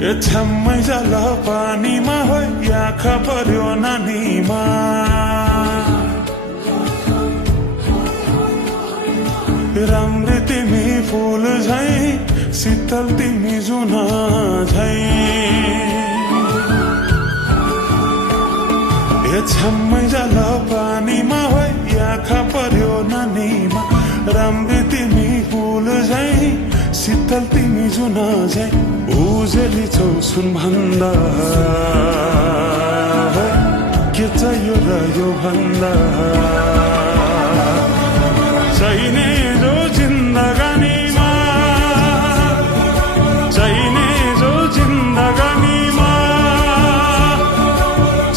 छ्याम्मै जल पानीमा हो आँखा पर्यो नानीमा राम्री तिमी फूल झै शीतल तिमी जुन झै छ्याम्मै जल पानीमा हो आँखा पर्यो नानीमा राम्री तिमी फूल झै शीतल तिमी जुन झै उजेली छौ सुन भन्दा के चाहियो र यो भन्दा चाहिने जो जिन्दगानीमा चाहिने जो जिन्दगानीमा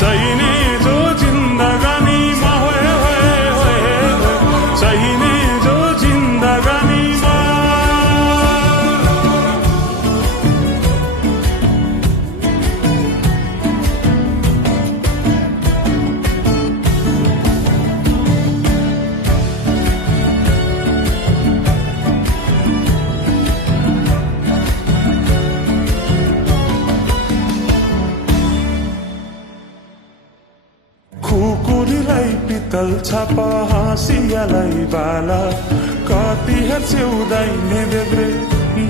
चाहिने जो जिन्दगानीमा होए होए होए चाहिने जो जिन्दगानीमा खुकुरीलाई पितल छाप हाँसियालाई बाला कति हेर्छ्यौदै नेदेब्रे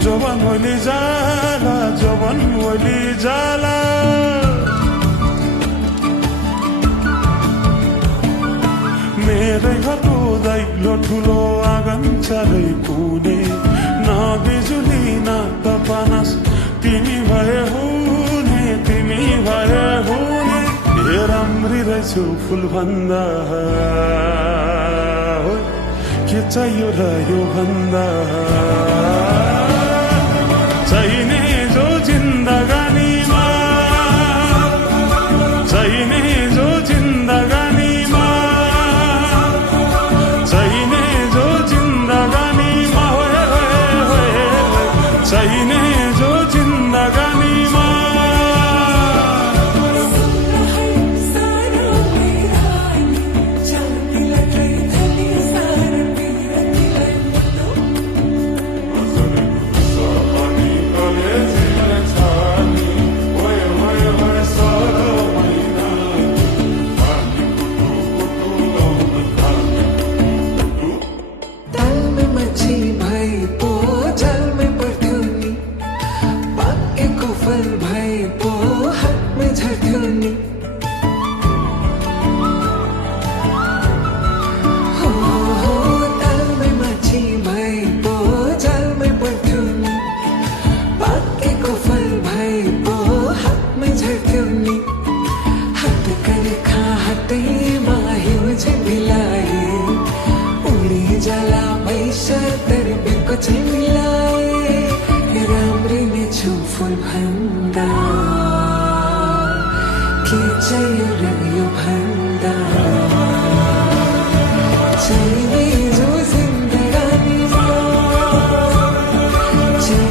जोबन ओली जाला जोबन ओली जाला मेरै घरको दैलो ठुलो आँगन चालै पुने न बिजुली न त पानस तिमी भए हुने तिमी भए हुने राम्री रहेछौ फुल भन्दा के चाहियो र यो भन्दा चाहिने जो जिन्दगानीमा चाहिने जो जिन्दगानीमा चाहिने जो जिन्दगानीमा होए होए होए चाहिने जो जिन्दगानीमा राम्री नै छु फुल भन्दा के चाहियो र यो भन्दा चाहिने जो जिन्दगानीमा चाहिने जो जिन्दगानीमा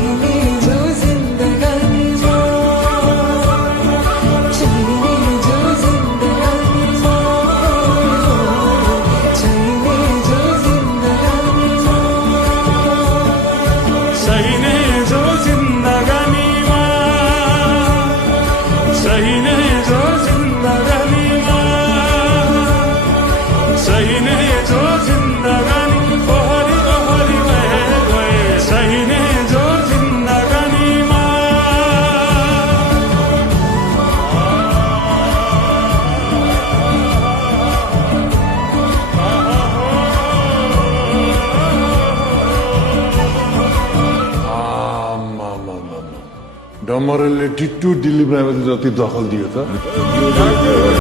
चाहिने जो जिन्दगानीमा चाहिने जो जिन्दगानीमा चाहिने जो जिन्दगानीमा चाहिने जो जिन्दगानीमा चाहिने जो जिन्दगानी ओहरी ओहरी गए चाहिने जो जिन्दगानीमा डमरेलले टिट्टु दिलीप रायमाथि जति दखल दियो त